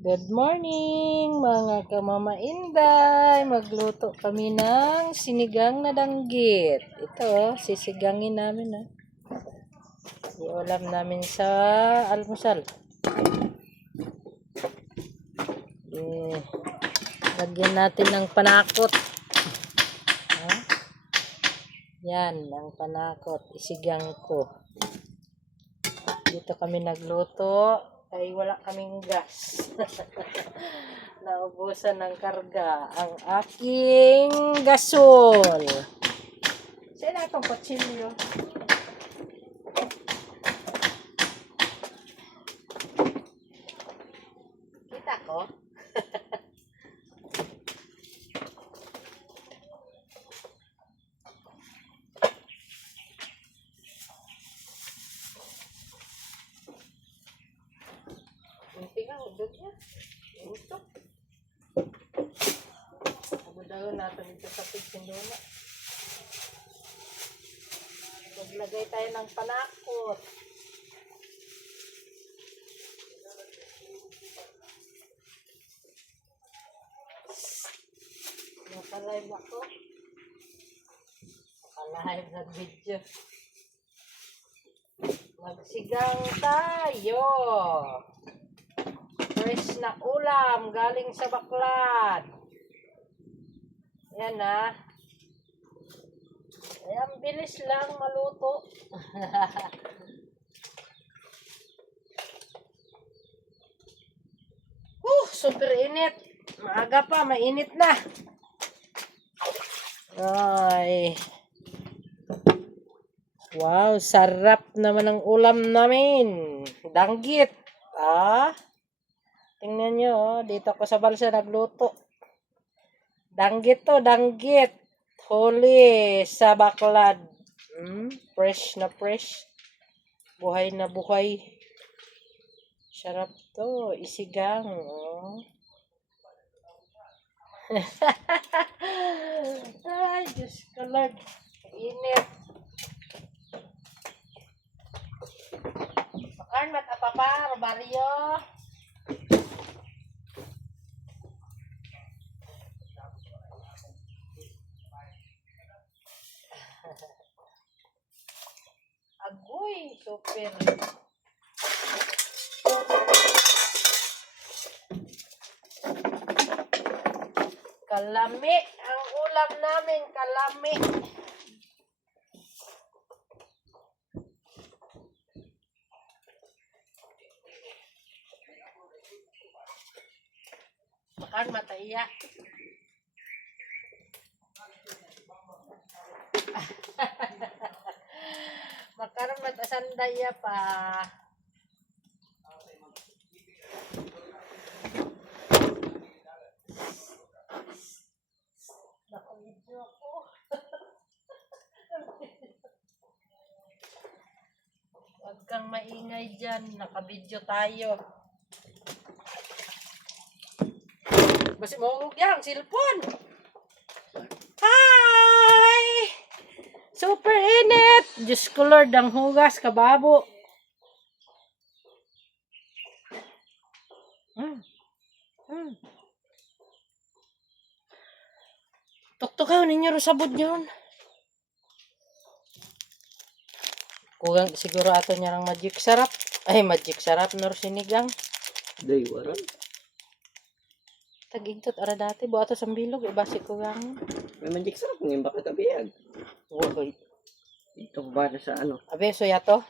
Good morning mga kamamainday. Magluto kami ng sinigang na danggit. Ito, sisigangin namin. Iulam namin sa almusal. Lagyan natin ng panakot. Yan, ang panakot. Isigang ko. Dito kami nagluto. Ay wala kaming gas. Naubusan ng karga ang aking gasol. Saan na itong kutsilyo? Kita ko? Hindi nga, udod niya. Utok. Abudahon natin dito sa pigsindona. Maglagay tayo ng panakot. Naka-live ako. Naka-live na video. Magsigang tayo. Fresh na ulam galing sa baklad. Yan na. Ayan, bilis lang maluto. Super init. Maaga pa, mainit na. Ay. Wow, sarap naman ang ulam namin. Danggit. Tingnan nyo, dito ako sa balsa nagluto. Danggit to, danggit. Huli sa baklad. Fresh na fresh. Buhay na buhay. Sarap to, isigang. Ay, Diyos ko Lord. Init. Makan mat apa baryo. Agoy, super. Kalami. Ang ulam namin, kalami. Makan mataiya. Makan matasandaya pa. Naka-video ako. Huwag kang maingay dyan. Naka-video tayo. Basi mo yang cellphone. Hi! Super init. Diyos ko Lord, ang hugas, kababo. Tuktukaw ninyo ro sabod yun. Kugang siguro ato niya ng magic sarap. Ay, magic sarap nor sinigang. Day waran. Tag-intot ara dati bo ato sambilog ibasi kugang. May magic sarap ngayon bakit abiyag? Woy. Ito ba sa ano? Abe so yato.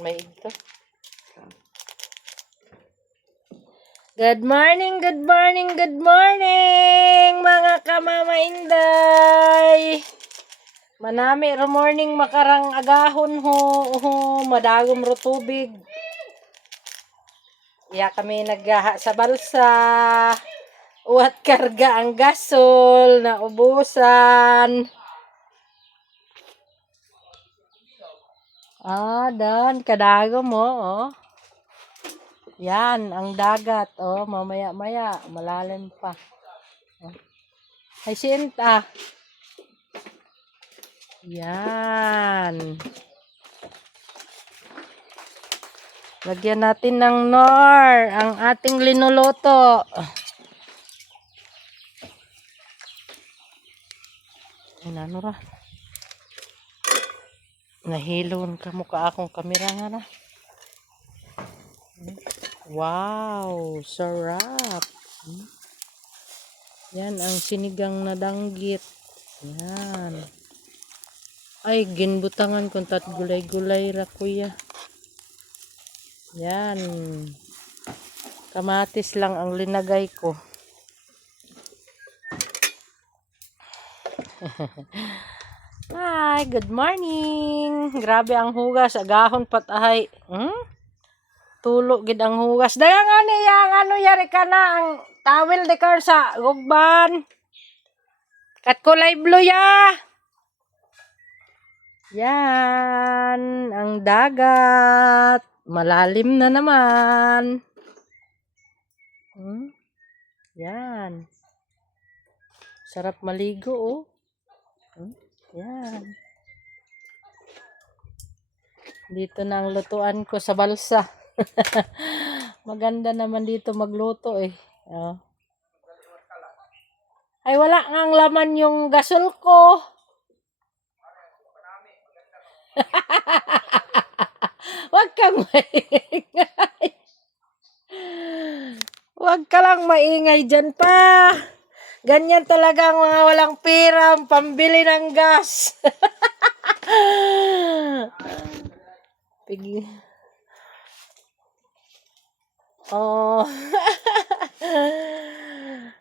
May igto. Good morning, good morning, good morning mga kamamainday. Manami ro morning makarang agahon ho, madagom ro tubig. Ya kami naggaha sa balsa. Uwat karga ang gasol na ubusan. Dan kadagom mo, Yan, ang dagat, mamaya-maya, malalim pa. Ay, sinta. Yan. Lagyan natin ng nor ang ating linuluto. Ano ra? Nahilon ka mukha akong kamera nga na. Wow, sarap. Yan ang sinigang na danggit. Yan. Ay, ginbutangan kung tat gulay-gulay ra kuya. Yan. Kamatis lang ang linagay ko. Hi, good morning. Grabe ang hugas, agahon patahay. Tulo gid ang hugas. Daya nga niya, ano yari ka na ang towel de kar sa gugban. Kat kulay blue ya. Yan, ang dagat. Malalim na naman. Yan. Sarap maligo, oh. Yan. Dito na ang lutuan ko sa balsa. Maganda naman dito magluto, eh. Oh. Ay, wala ngang laman yung gasol ko. Wag kang maingay. Wag ka lang maingay dyan pa. Ganyan talaga ang mga walang pera, pambili ng gas. Pigi. Oh.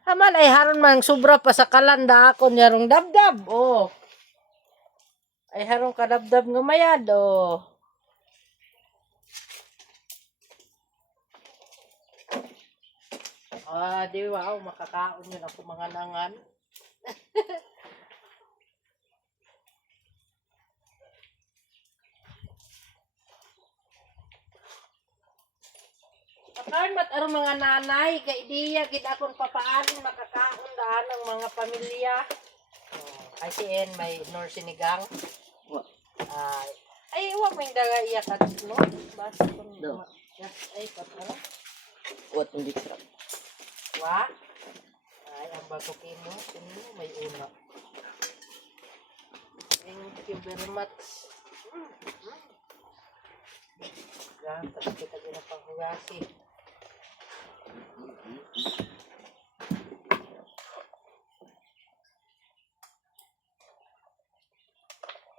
Haman ay haron mang sobra pa sa kalanda ako nyarong dabdab. Oh. Ay harong kadabdab nga mayad, oh. Di wow, makakaon yun ako mga nangan. Akan mat arong mga nanay, kay diya gid akong papaanin makakaon daan ng mga pamilya. Ay si En may nor sinigang. Ay wa may daga iya kat no. Basta kun No. ay patara. What hindi sarap. Wa? Ay, ang bago kimo. Sino may una. Thank you very much. Gata, kita ginapanghugasin.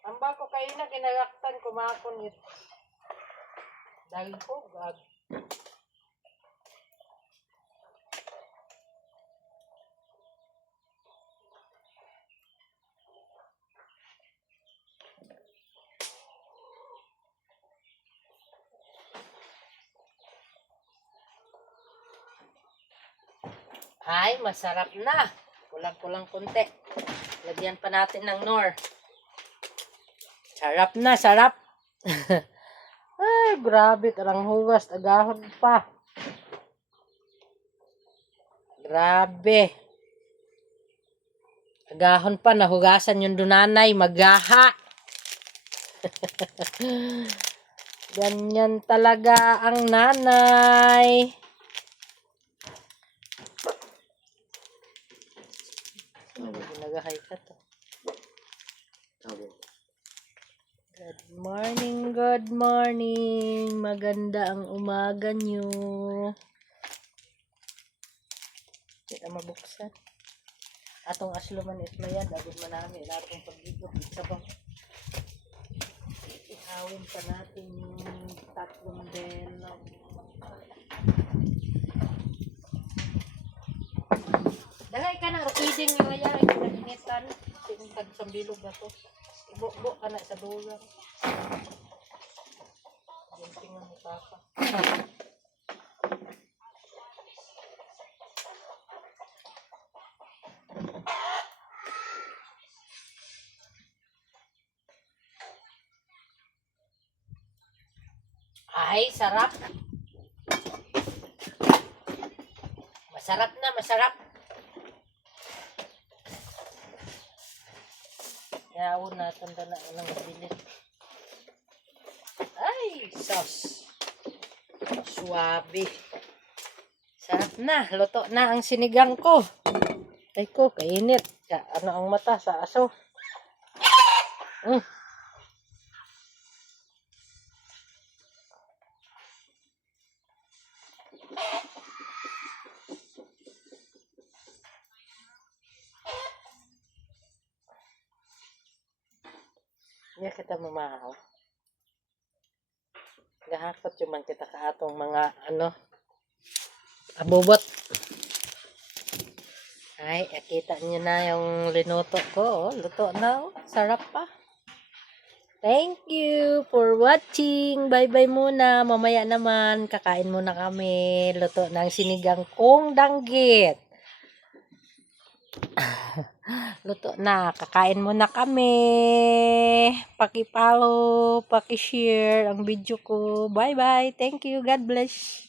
Ang bago kayo na kinagaktan kumakon ito. Dahil po, gag. Ay, masarap na. Kulang-kulang konti. Lagyan pa natin ng nor. Sarap na, sarap. Ay, grabe. Tarang hugas. Agahon pa. Grabe. Agahon pa. Nahugasan yung dunanay. Magaha. Ganyan talaga ang nanay. Nagahay ka to. Good morning, good morning. Maganda ang umaga nyo. Kita mabuksan. Atong asluman itmayan. Agad manami. Atong pag-igop. Sabang. Ihawin pa natin yung tatlong belong. Dagay ka na. Rukiding nga ngayari. Kinaginitan. Tingtag sa bilog na to. Ibuk-buk ka na sa dulang. Yan tingnan mo papa. Ay, sarap. Masarap na, masarap. Yaon na, tanda na lang bilit. Ay, sauce. Suwabe. Sarap na. Luto na ang sinigang ko. Ay ko, kainit. Ano ang mata sa aso? Hindi kita mamahaw. Gahakot yung man kita ka atong mga abubot. Ay, kita niyo na yung linuto ko. Luto na. Sarap pa. Thank you for watching. Bye-bye muna. Mamaya naman, kakain muna kami. Luto ng sinigang kong danggit. Luto na. Kakain muna kami. Paki-follow, paki-share ang video ko. Bye-bye. Thank you. God bless.